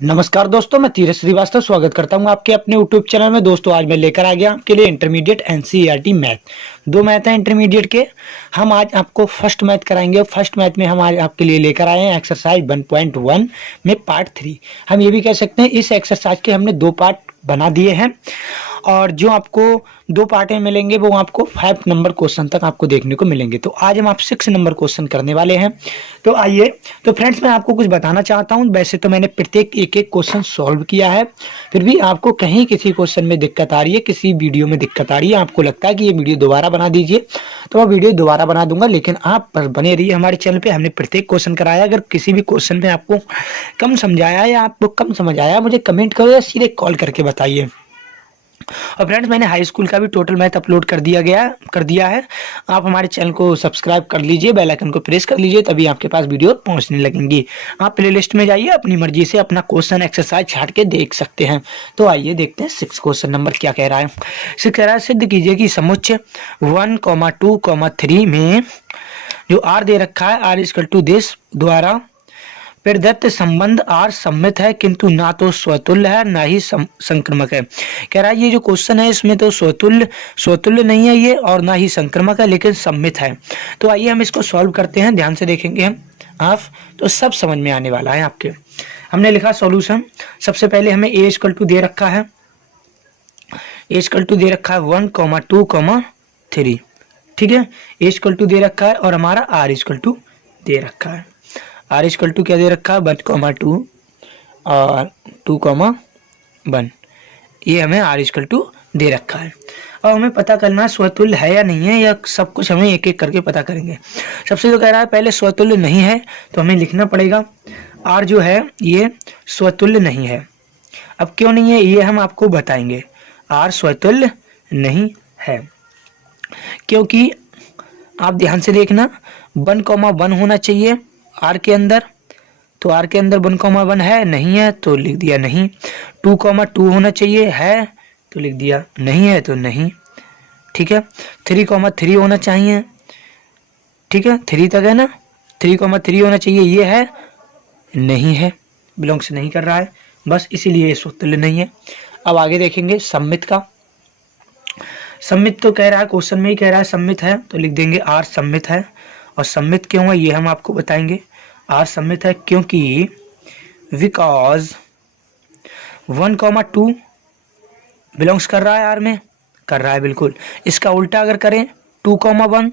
नमस्कार दोस्तों, मैं धीरज श्रीवास्तव स्वागत करता हूं आपके अपने यूट्यूब चैनल में। दोस्तों आज मैं लेकर आ गया आपके लिए इंटरमीडिएट एनसीईआरटी मैथ। दो मैथ हैं इंटरमीडिएट के। हम आज आपको फर्स्ट मैथ कराएंगे। फर्स्ट मैथ में हम आज आपके लिए लेकर आए हैं एक्सरसाइज 1.1 में पार्ट 3। हम ये भी कह सकते हैं इस एक्सरसाइज के हमने दो पार्ट बना दिए हैं और जो आपको दो पार्ट में मिलेंगे वो आपको 5 नंबर क्वेश्चन तक आपको देखने को मिलेंगे। तो आज हम आप 6 नंबर क्वेश्चन करने वाले हैं। तो आइए, तो फ्रेंड्स मैं आपको कुछ बताना चाहता हूं। वैसे तो मैंने प्रत्येक एक एक क्वेश्चन सॉल्व किया है, फिर भी आपको कहीं किसी क्वेश्चन में दिक्कत आ रही है, किसी वीडियो में दिक्कत आ रही है, आपको लगता है कि ये वीडियो दोबारा बना दीजिए, तो मैं वीडियो दोबारा बना दूंगा। लेकिन आप बने रहिए हमारे चैनल पे। हमने प्रत्येक क्वेश्चन कराया। अगर किसी भी क्वेश्चन में आपको कम समझाया या आपको कम समझ आया, मुझे कमेंट करो या सीधे कॉल करके बताइए। और फ्रेंड्स मैंने हाई स्कूल का भी टोटल मैथ अपलोड कर दिया है। आप हमारे चैनल को सब्सक्राइब कर लीजिए, बेल आइकन को प्रेस कर लीजिए, तभी आपके पास वीडियो पहुंचने लगेंगी। आप प्लेलिस्ट में जाइए, अपनी मर्जी से अपना क्वेश्चन एक्सरसाइज छाट के देख सकते हैं। तो आइए देखते हैं 6 क्वेश्चन नंबर क्या कह रहा है। 6 कह रहा है, सिद्ध कीजिए कि समुच्चय 1, 2, 3 में जो आर दे रखा है, आर इक्वल टू दिस द्वारा प्रदत्त संबंध आर सम्मित है, किंतु ना तो स्वतुल्य है ना ही संक्रमक है। कह रहा है ये जो क्वेश्चन है इसमें तो स्वतुल्य नहीं है ये, और ना ही संक्रमक है, लेकिन सम्मित है। तो आइए हम इसको सॉल्व करते हैं। ध्यान से देखेंगे हम आप, तो सब समझ में आने वाला है आपके। हमने लिखा सॉल्यूशन। सबसे पहले हमें ए इक्वल टू दे रखा है, ए इक्वल टू दे रखा है 1, 2, 3। ठीक है, ए इक्वल टू दे रखा है और हमारा आर इक्वल टू दे रखा है। आर इक्वल टू क्या दे रखा है 1, 2 और 2, 1। ये हमें आर इक्वल टू दे रखा है। और हमें पता करना स्वतुल्य है या नहीं है, या सब कुछ हमें एक एक करके पता करेंगे। सबसे जो कह रहा है पहले स्वतुल्य नहीं है, तो हमें लिखना पड़ेगा आर जो है ये स्वतुल्य नहीं है। अब क्यों नहीं है ये हम आपको बताएंगे। आर स्वतुल्य नहीं है क्योंकि आप ध्यान से देखना 1, 1 होना चाहिए आर के अंदर, तो आर के अंदर 1, 1 है, नहीं है तो लिख दिया नहीं। 2, 2 होना चाहिए, है तो लिख दिया, नहीं है तो नहीं। ठीक है, 3, 3 होना चाहिए। ठीक है, 3 तक है ना, 3, 3 होना चाहिए, ये है नहीं है, बिलोंग्स नहीं कर रहा है, बस इसीलिए ये स्वतुल्य नहीं है। अब आगे देखेंगे सम्मित का। सम्मित तो कह रहा है क्वेश्चन में ही कह रहा है सम्मित है, तो लिख देंगे आर सम्मित है। और सम्मित क्यों है ये हम आपको बताएंगे। आर सम्मित है क्योंकि बिकॉज 1, 2 बिलोंग्स कर रहा है आर में, कर रहा है बिल्कुल। इसका उल्टा अगर करें 2, 1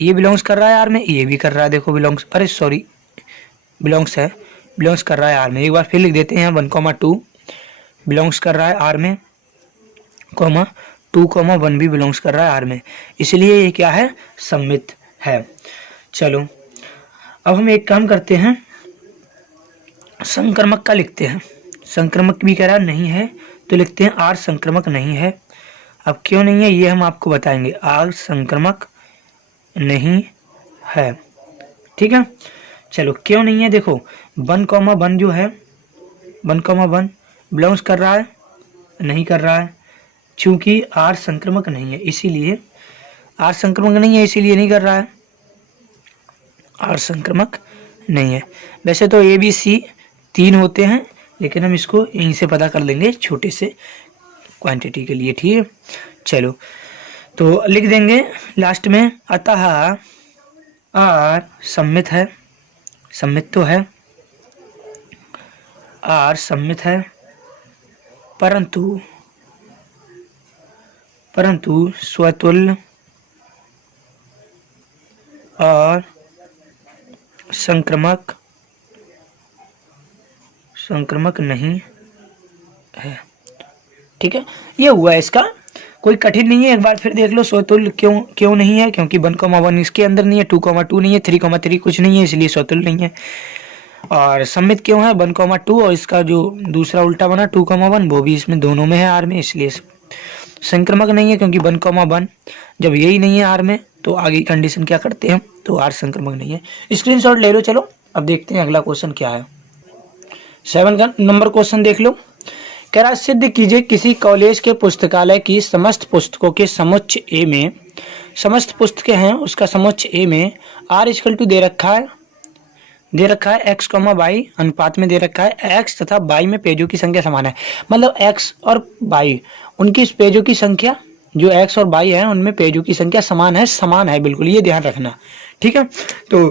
ये बिलोंग्स कर रहा है आर में, ये भी कर रहा है, देखो बिलोंग्स, अरे सॉरी बिलोंग्स है, बिलोंग्स कर रहा है आर में। एक बार फिर लिख देते हैं 1, 2 बिलोंग्स कर रहा है आर में, 2, 1 भी बिलोंग्स कर रहा है आर में, इसलिए ये क्या है सम्मित है। चलो अब हम एक काम करते हैं, संक्रमक का लिखते हैं। संक्रमक भी कह रहा नहीं है, तो लिखते हैं आर संक्रमक नहीं है। अब क्यों नहीं है ये हम आपको बताएंगे। आर संक्रमक नहीं है, ठीक है। चलो क्यों नहीं है, देखो 1, 1 जो है 1, 1 बिलोंग्स कर रहा है, नहीं कर रहा है, चूंकि आर संक्रमक नहीं है इसीलिए, आर संक्रमक नहीं है इसीलिए नहीं कर रहा है, आर संक्रमक नहीं है। वैसे तो ए बी सी 3 होते हैं, लेकिन हम इसको यहीं से पता कर लेंगे छोटे से क्वांटिटी के लिए, ठीक है। चलो तो लिख देंगे लास्ट में, अतः आर सम्मित है, सम्मित तो है, आर सम्मित है, परंतु स्वतुल्य और संक्रमक नहीं है, ठीक है। ये हुआ इसका, कोई कठिन नहीं है। एक बार फिर देख लो स्वतुल्य क्यों नहीं है, क्योंकि 1, 1 इसके अंदर नहीं है, 2, 2 नहीं है, 3, 3 कुछ नहीं है, इसलिए स्वतुल्य नहीं है। और सम्मित क्यों है 1, 2, और इसका जो दूसरा उल्टा बना 2, 1 वो भी इसमें दोनों में है आर में, इसलिए संक्रमक नहीं है, क्योंकि 1, 1 जब यही नहीं है आर में तो आगे कंडीशन क्या करते हैं, तो आर संक्रमक नहीं है। स्क्रीनशॉट ले लो। चलो अब देखते हैं अगला क्वेश्चन क्या है। 7 का नंबर क्वेश्चन देख लो। कह रहा सिद्ध कीजिए किसी कॉलेज के पुस्तकालय की समस्त पुस्तकों के समुच्चय ए में, समस्त पुस्तकें हैं उसका समुच्चय ए में आर इक्वल टू दे रखा है दे रखा है एक्स कॉमा वाई अनुपात में दे रखा है एक्स तथा वाई में पेजों की संख्या समान है, मतलब एक्स और वाई उनकी पेजों की संख्या, जो एक्स और वाई है उनमें पेजों की संख्या समान है बिल्कुल, ये ध्यान रखना। ठीक है, तो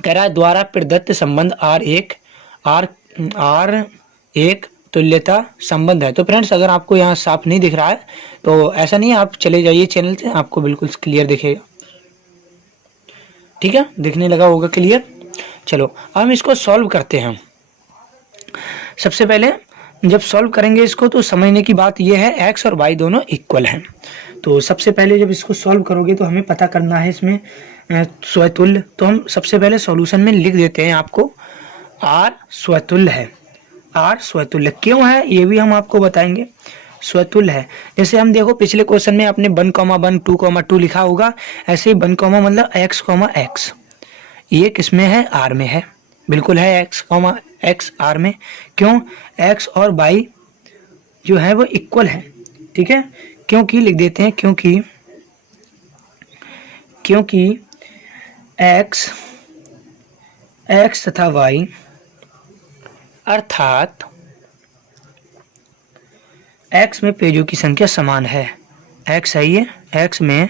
कह रहा है द्वारा प्रदत्त संबंध आर एक तुल्यता संबंध है। तो फ्रेंड्स अगर आपको यहाँ साफ नहीं दिख रहा है तो ऐसा नहीं है, आप चले जाइए चैनल से, आपको बिल्कुल क्लियर दिखेगा। ठीक है, दिखने लगा होगा क्लियर। चलो अब हम इसको सॉल्व करते हैं। सबसे पहले जब सॉल्व करेंगे इसको तो समझने की बात यह है एक्स और वाई दोनों इक्वल हैं। तो सबसे पहले जब इसको सॉल्व करोगे तो हमें पता करना है इसमें स्वतुल्य। तो हम सबसे पहले सॉल्यूशन में लिख देते हैं आपको आर स्वतुल्य है। आर स्वतुल्य क्यों है ये भी हम आपको बताएंगे। स्वतुल्य है, जैसे हम देखो पिछले क्वेश्चन में आपने 1,1 2,2 लिखा होगा, ऐसे ही 1, मतलब x, ये किसमें है, आर में है, बिल्कुल है x आर में। क्यों, x और y जो है वो इक्वल है। ठीक है, क्योंकि लिख देते हैं क्योंकि x तथा y अर्थात x में पेजों की संख्या समान है। x है ये, x में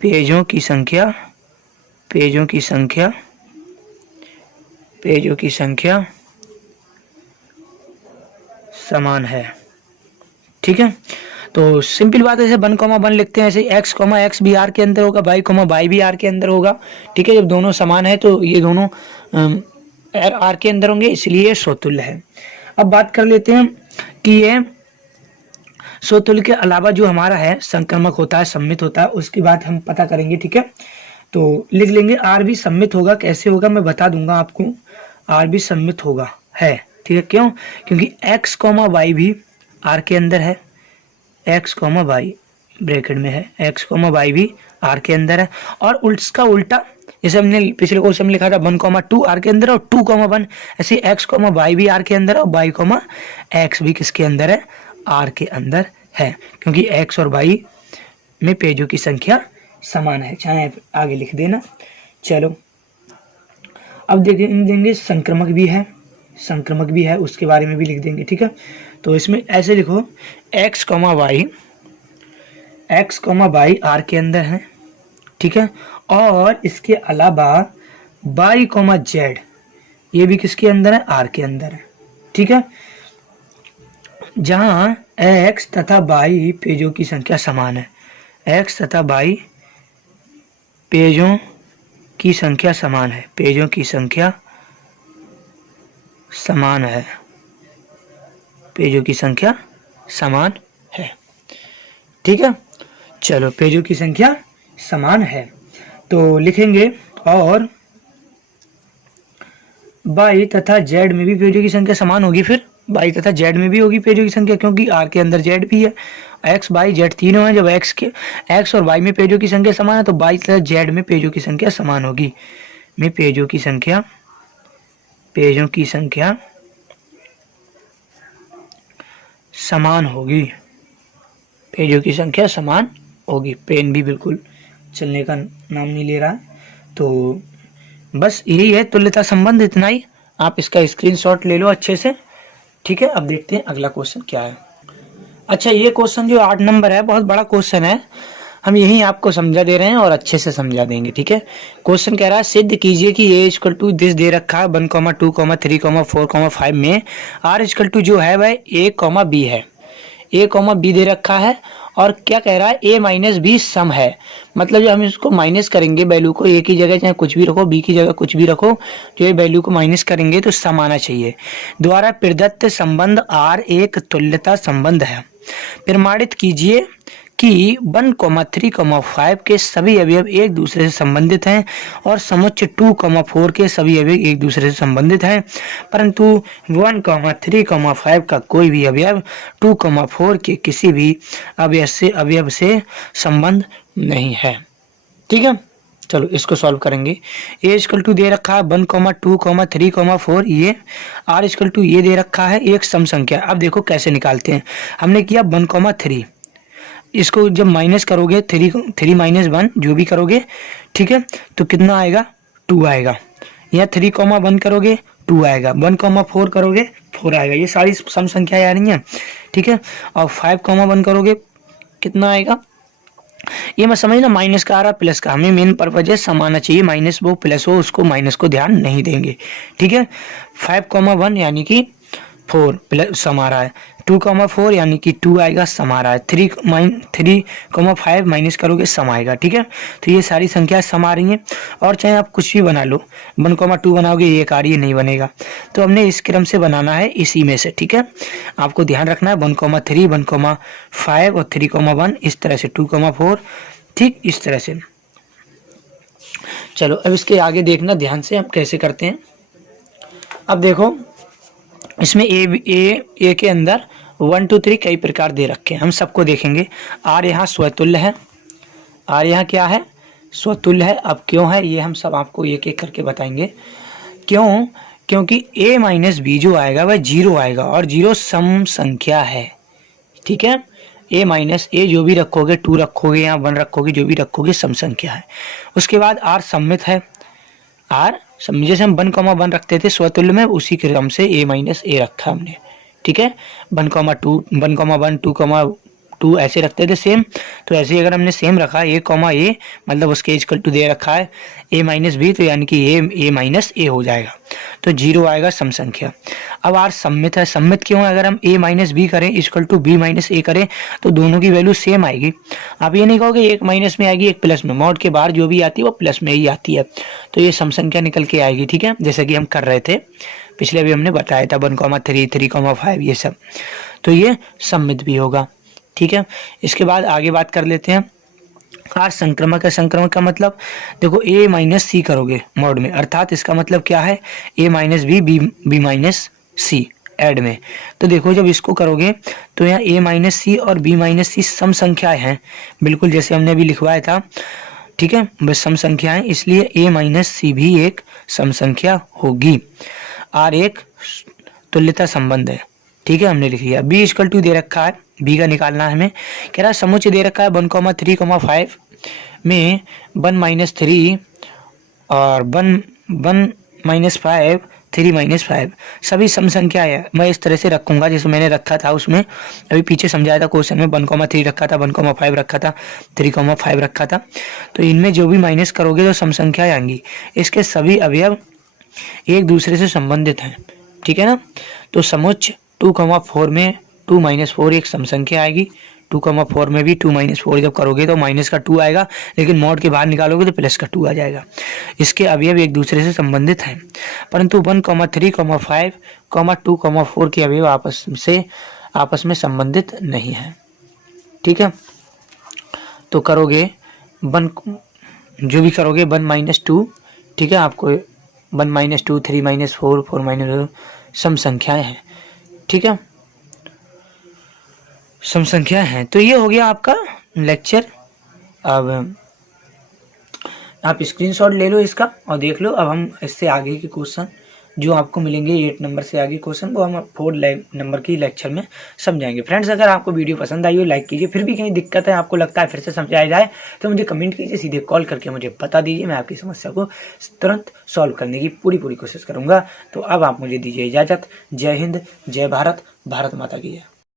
पेजों की संख्या समान है। ठीक है, तो सिंपल बात है, जैसे 1,1 लिखते हैं, ऐसे x भी आर के अंदर होगा, y भी आर के अंदर होगा। ठीक है, जब दोनों समान है तो ये दोनों आर के अंदर होंगे, इसलिए स्वतुल्य है। अब बात कर लेते हैं कि ये स्वतुल्य के अलावा जो हमारा है संक्रमक होता है, सम्मित होता है, उसकी बात हम पता करेंगे। ठीक है, तो लिख लेंगे आर भी सम्मित होगा। कैसे होगा मैं बता दूंगा आपको, आर भी सम्मित होगा है। ठीक है, क्यों, क्योंकि x, y भी आर के अंदर है, x, y ब्रैकेट में है, x, y भी आर के अंदर है। और उसका उल्टा, जैसे हमने पिछले क्वेश्चन में लिखा था 1,2 आर के अंदर और 2,1, ऐसे x, y भी आर के अंदर और y, x भी किसके अंदर है, आर के अंदर है, क्योंकि x और y में पेजों की संख्या समान है। चाहे आगे लिख देना। चलो अब देंगे संक्रमक भी है, उसके बारे में भी लिख देंगे। ठीक है, तो इसमें ऐसे लिखो x, y आर के अंदर है। ठीक है, और इसके अलावा y, z ये भी किसके अंदर है, आर के अंदर है। ठीक है, जहां x तथा y पेजों की संख्या समान है, x तथा y पेजों की संख्या समान है, पेजों की संख्या समान है, पेजों की संख्या समान है। ठीक है, चलो पेजों की संख्या समान है तो लिखेंगे, और y तथा z में भी पेजों की संख्या समान होगी। फिर y तथा z में भी होगी पेजों की संख्या, क्योंकि r के अंदर z भी है, x, y, z तीनों हैं। जब x और y में पेजों की संख्या समान है तो y तथा z में पेजों की संख्या समान होगी, में पेजों की संख्या समान होगी, पेजों की संख्या समान होगी। पेन भी बिल्कुल चलने का नाम नहीं ले रहा है। तो बस यही है तुल्यता संबंध, इतना ही। आप इसका स्क्रीनशॉट ले लो अच्छे से। ठीक है, अब देखते हैं अगला क्वेश्चन क्या है। अच्छा, ये क्वेश्चन जो 8 नंबर है बहुत बड़ा क्वेश्चन है, हम यही आपको समझा दे रहे हैं और अच्छे से समझा देंगे। ठीक है, क्वेश्चन कह रहा है सिद्ध कीजिए कि a इक्वल टू दिस दे रखा है 1, 2, 3, 4, 5 में r इक्वल टू जो है वह a, b है, a, b दे रखा है। और क्या कह रहा है, a माइनस b सम है, मतलब जो हम इसको माइनस करेंगे वैल्यू को, a की जगह चाहे कुछ भी रखो, b की जगह कुछ भी रखो, जो ये वैल्यू को माइनस करेंगे तो सम आना चाहिए। द्वारा प्रदत्त संबंध r एक तुल्यता संबंध है। प्रमाणित कीजिए कि 1, 3, 5 के सभी अवयव एक दूसरे से संबंधित हैं और समुच्च 2, 4 के सभी अवयव एक दूसरे से संबंधित हैं, परंतु 1, 3, 5 का कोई भी अवयव 2, 4 के किसी भी अवयव से संबंध नहीं है। ठीक है, चलो इसको सॉल्व करेंगे। a इक्वल टू दे रखा है 1, 2, 3, 4, ये r इक्वल टू ये दे रखा है एक सम संख्या। अब देखो कैसे निकालते हैं। हमने किया 1, 3, इसको जब माइनस करोगे 3 - 1 जो भी करोगे, ठीक है, तो कितना आएगा, 2 आएगा। यहाँ 3,1 करोगे 2 आएगा, 1,4 करोगे 4 आएगा। ये सारी सम संख्याएं आ रही हैं, ठीक है। और 5,1 करोगे कितना आएगा, ये मत समझना माइनस का आ रहा प्लस का, हमें मेन पर्पज है सम आना चाहिए, माइनस वो प्लस हो उसको माइनस को ध्यान नहीं देंगे, ठीक है। 5,1 यानी कि 4 प्लस सम आ रहा है, 2,4 यानी कि 2 आएगा सम आ रहा है, 3,5 माइनस करोगे सम आएगा, ठीक है। तो ये सारी संख्या सम आ रही हैं, और चाहे आप कुछ भी बना लो, 1,2 बनाओगे ये कार्य नहीं बनेगा, तो हमने इस क्रम से बनाना है इसी में से, ठीक है। आपको ध्यान रखना है 1,3 1,5 और 3,1 इस तरह से 2,4, ठीक इस तरह से। चलो अब इसके आगे देखना ध्यान से हम कैसे करते हैं। अब देखो इसमें ए के अंदर 1 2 3 कई प्रकार दे रखे हैं, हम सबको देखेंगे। आर यहाँ स्वतुल्य है, आर यहाँ क्या है स्वतुल्य है। अब क्यों है ये हम सब आपको एक एक करके बताएंगे। क्यों, क्योंकि a माइनस बी जो आएगा वह 0 आएगा, और 0 सम संख्या है, ठीक है। a माइनस ए जो भी रखोगे 2 रखोगे या 1 रखोगे जो भी रखोगे सम संख्या है। उसके बाद आर सम्मित है, आर जैसे हम 1,1 रखते थे स्वतुल्य में, उसी क्रम से a माइनस ए रखा हमने, ठीक है। 1,2 1,1 2,2 ऐसे रखते थे सेम, तो ऐसे ही अगर हमने सेम रखा a, मतलब उसके इक्वल टू दे रखा है a माइनस बी, तो यानी कि a माइनस ए हो जाएगा, तो 0 आएगा सम संख्या। अब आर सम्मित है, सम्मित क्यों है, अगर हम a माइनस बी करें इक्वल टू b माइनस ए करें तो दोनों की वैल्यू सेम आएगी। आप ये नहीं कहोगे एक माइनस में आएगी एक प्लस में, मॉड के बाहर जो भी आती है वो प्लस में ही आती है, तो ये सम संख्या निकल के आएगी, ठीक है। जैसे कि हम कर रहे थे पिछले भी हमने बताया था 1,3 3,5 ये सब, तो ये सम्मित भी होगा, ठीक है। इसके बाद आगे बात कर लेते हैं। आर संक्रमक है, संक्रमक का मतलब देखो a माइनस सी करोगे मॉड में, अर्थात इसका मतलब क्या है a minus B minus C add में। तो देखो जब इसको करोगे तो यहाँ a माइनस सी और b माइनस सी सम संख्याएं हैं, बिल्कुल जैसे हमने अभी लिखवाया था, ठीक है। बस सम संख्याएं, इसलिए a माइनस सी भी एक सम संख्या होगी। आर एक तुल्यता संबंध है, ठीक है, हमने लिख लिया। बी इक्वल टू दे रखा है, बी का निकालना है हमें, कह रहा है समुच्चय दे रखा है 1,3,5 में 1 माइनस 3 और 1 माइनस 5 3 माइनस 5 सभी सम संख्या है। मैं इस तरह से रखूंगा जैसे मैंने रखा था उसमें, अभी पीछे समझाया था क्वेश्चन में 1,3 रखा था, 1,5 रखा था, 3,5 रखा था। तो इनमें जो भी माइनस करोगे तो सम संख्याएं आएंगी, इसके सभी अवयव एक दूसरे से संबंधित हैं, ठीक है ना। तो समुच्चय 2,4 में 2 माइनस 4 एक सम संख्या आएगी, 2,4 में भी 2 माइनस 4 जब करोगे तो माइनस का 2 आएगा, लेकिन मॉड के बाहर निकालोगे तो प्लस का 2 आ जाएगा। इसके अवयव एक दूसरे से संबंधित हैं, परंतु 1,3,5 2,4 के अवयव आपस में संबंधित नहीं है, ठीक है। तो करोगे 1 जो भी करोगे 1 माइनस 2, ठीक है, आपको 1 माइनस 2 3 माइनस 4 4 माइनस सम संख्याएं हैं, ठीक है, सम संख्या है। तो ये हो गया आपका लेक्चर। अब आप स्क्रीनशॉट ले लो इसका और देख लो। अब हम इससे आगे के क्वेश्चन जो आपको मिलेंगे 8 नंबर से आगे क्वेश्चन, वो हम 4 नंबर की लेक्चर में समझाएंगे। फ्रेंड्स अगर आपको वीडियो पसंद आई हो लाइक कीजिए, फिर भी कहीं दिक्कत है आपको लगता है फिर से समझाया जाए तो मुझे कमेंट कीजिए, सीधे कॉल करके मुझे बता दीजिए, मैं आपकी समस्या को तुरंत सॉल्व करने की पूरी कोशिश करूँगा। तो अब आप मुझे दीजिए इजाज़त। जय हिंद, जय भारत, भारत माता की जय।